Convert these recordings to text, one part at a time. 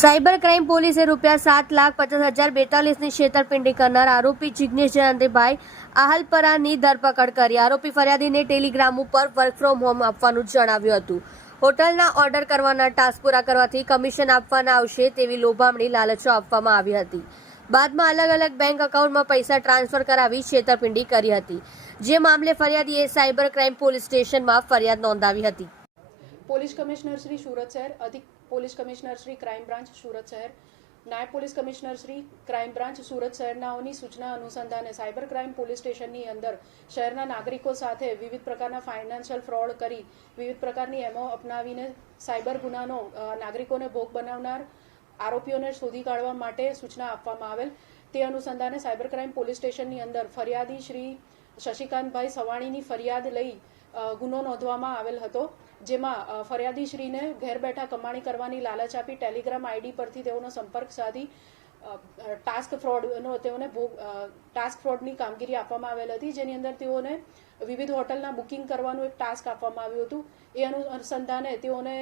Cyber crime પોલીસે રૂપિયા સાત લાખ પચાસ હજાર બેતાલીસની છેતરપિંડી કરનાર આરોપી જિજ્ઞેશ જયંતિભાઈ આહલપરાની ધરપકડ કરી. આરોપી ફરિયાદીને ટેલિગ્રામ ઉપર વર્ક ફ્રોમ હોમ આપવાનું જણાવ્યું હતું. હોટલના ઓર્ડર કરવાના ટાસ્ક પૂરા કરવાથી કમિશન આપવાના આવશે તેવી લોભામણી લાલચો આપવામાં આવી હતી. બાદમાં અલગ અલગ બેંક એકાઉન્ટમાં પૈસા ટ્રાન્સફર કરાવી છેતરપિંડી કરી હતી. જે મામલે ફરિયાદીએ સાયબર ક્રાઇમ પોલીસ સ્ટેશનમાં ફરિયાદ નોંધાવી હતી. પોલીસ કમિશનર શ્રી સુરત શહેર, અધિક police commissioner Shri crime branch Surat શહેર, નાયબ police commissioner Shri crime branch Surat શહેરનાઓની સૂચના અનુસંધાને સાયબર ક્રાઇમ પોલીસ સ્ટેશનની અંદર શહેરના નાગરિકો સાથે વિવિધ પ્રકારના ફાઇનાન્શિયલ ફ્રોડ કરી, વિવિધ પ્રકારની એમો અપનાવીને સાયબર ગુનાનો નાગરિકોને ભોગ બનાવનાર આરોપીઓને શોધી કાઢવા માટે સૂચના આપવામાં આવેલ. તે અનુસંધાને સાયબર ક્રાઇમ પોલીસ સ્ટેશનની અંદર ફરિયાદી શ્રી શશિકાંતભાઈ સવાણીની ફરિયાદ લઈ ગુનો નોંધવામાં આવેલ હતો, જેમાં ફરિયાદીશ્રીને ઘેર બેઠા કમાણી કરવાની લાલચ આપી ટેલિગ્રામ આઈડી પરથી તેઓનો સંપર્ક સાધી ટાસ્ક ફ્રોડનો તેઓને ભોગ ટાસ્ક ફ્રોડની કામગીરી આપવામાં આવેલ હતી, જેની અંદર તેઓને વિવિધ હોટલના બુકિંગ કરવાનું એક ટાસ્ક આપવામાં આવ્યું હતું. એ અનુસંધાને તેઓને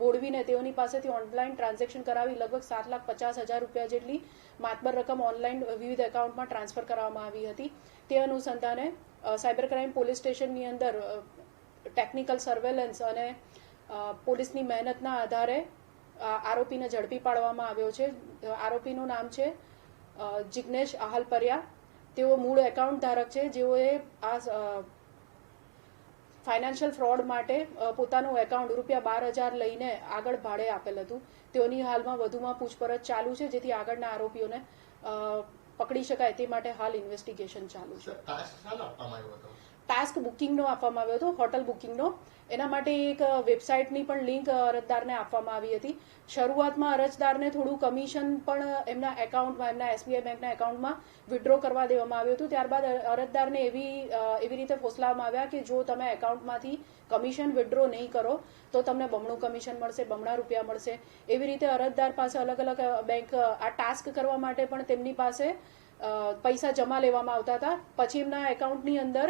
બોડવીને તેઓની પાસેથી ઓનલાઈન ટ્રાન્ઝેક્શન કરાવી લગભગ સાત લાખ પચાસ હજાર રૂપિયા જેટલી માતબર રકમ ઓનલાઈન વિવિધ એકાઉન્ટમાં ટ્રાન્સફર કરવામાં આવી હતી. તે અનુસંધાને સાયબર ક્રાઇમ પોલીસ સ્ટેશનની અંદર ટેકનિકલ સર્વેલન્સ અને પોલીસની મહેનતના આધારે આરોપીને ઝડપી પાડવામાં આવ્યો છે. આરોપીનું નામ છે જિગ્નેશ આહલપરિયા. તેઓ મૂળ એકાઉન્ટ ધારક છે. જેઓએ આ ફાઇનાન્શિયલ ફ્રોડ માટે પોતાનું એકાઉન્ટ રૂપિયા બાર હજાર લઈને આગળ ભાડે આપેલ હતું. તેઓની હાલમાં વધુમાં પૂછપરછ ચાલુ છે, જેથી આગળના આરોપીઓને પકડી શકાય તે માટે હાલ ઇન્વેસ્ટિગેશન ચાલુ છે. ટાસ્ક બુકિંગનો આપવામાં આવ્યો હતો હોટલ બુકિંગનો એના માટે એક વેબસાઇટની પણ લિંક અરજદારને આપવામાં આવી હતી. શરૂઆતમાં અરજદારને થોડું કમિશન પણ એમના એકાઉન્ટમાં એમના એસબીઆઈ બેંકના એકાઉન્ટમાં વિડ્રો કરવા દેવામાં આવ્યું હતું. ત્યારબાદ અરજદારને એવી એવી રીતે ફોસલાવવામાં આવ્યા કે જો તમે એકાઉન્ટમાંથી કમિશન વિડ્રો નહીં કરો, તો તમને બમણું કમિશન મળશે, બમણા રૂપિયા મળશે. એવી રીતે અરજદાર પાસે અલગ અલગ બેંક આ ટાસ્ક કરવા માટે પણ તેમની પાસે પૈસા જમા લેવામાં આવતા હતા. પછી એમના એકાઉન્ટની અંદર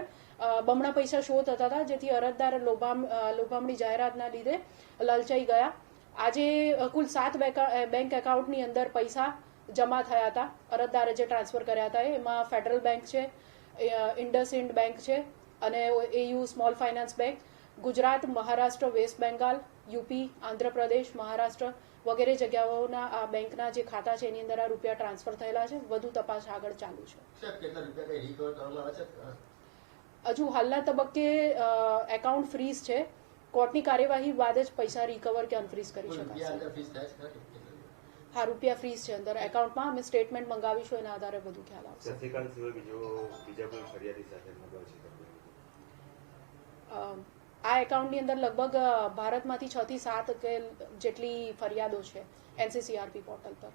બમણા પૈસા શો થતા હતા, જેથી અરજદાર લોભામ લોભામણી જાહેરાતના લીધે લલચાઈ ગયા. આજે કુલ સાત બેકા- એકાઉન્ટની અંદર પૈસા જમા થયા હતા. અરજદારે જે ટ્રાન્સફર કર્યા હતા, એમાં ફેડરલ બેંક છે ઇન્ડસઇન્ડ બેંક છે, અને AU small finance bank, Gujarat, Maharashtra, West Bengal, UP, Andhra Pradesh, Maharashtra વગેરે જગ્યાઓના આ બેંકના જે ખાતા છે, એની અંદર આ રૂપિયા ટ્રાન્સફર થયેલા છે. વધુ તપાસ આગળ ચાલુ છે? હજુ હાલના તબક્કે એકાઉન્ટ ફ્રીઝ છે. કોર્ટની કાર્યવાહી બાદ જ પૈસા રિકવર કે અનફ્રીઝ કરી શકાશે? હા રૂપિયા ફ્રીઝ છે અંદર. એકાઉન્ટમાં અમે સ્ટેટમેન્ટ મંગાવીશું એના આધારે બધું ખ્યાલ આવશે. શશિકાંત સિવાય બીજો બીજા કોઈ ફરિયાદી સાથે અ, આ એકાઉન્ટની અંદર લગભગ ભારતમાંથી છ થી સાત કે જેટલી ફરિયાદો છે એનસીસીઆરપી પોર્ટલ પર.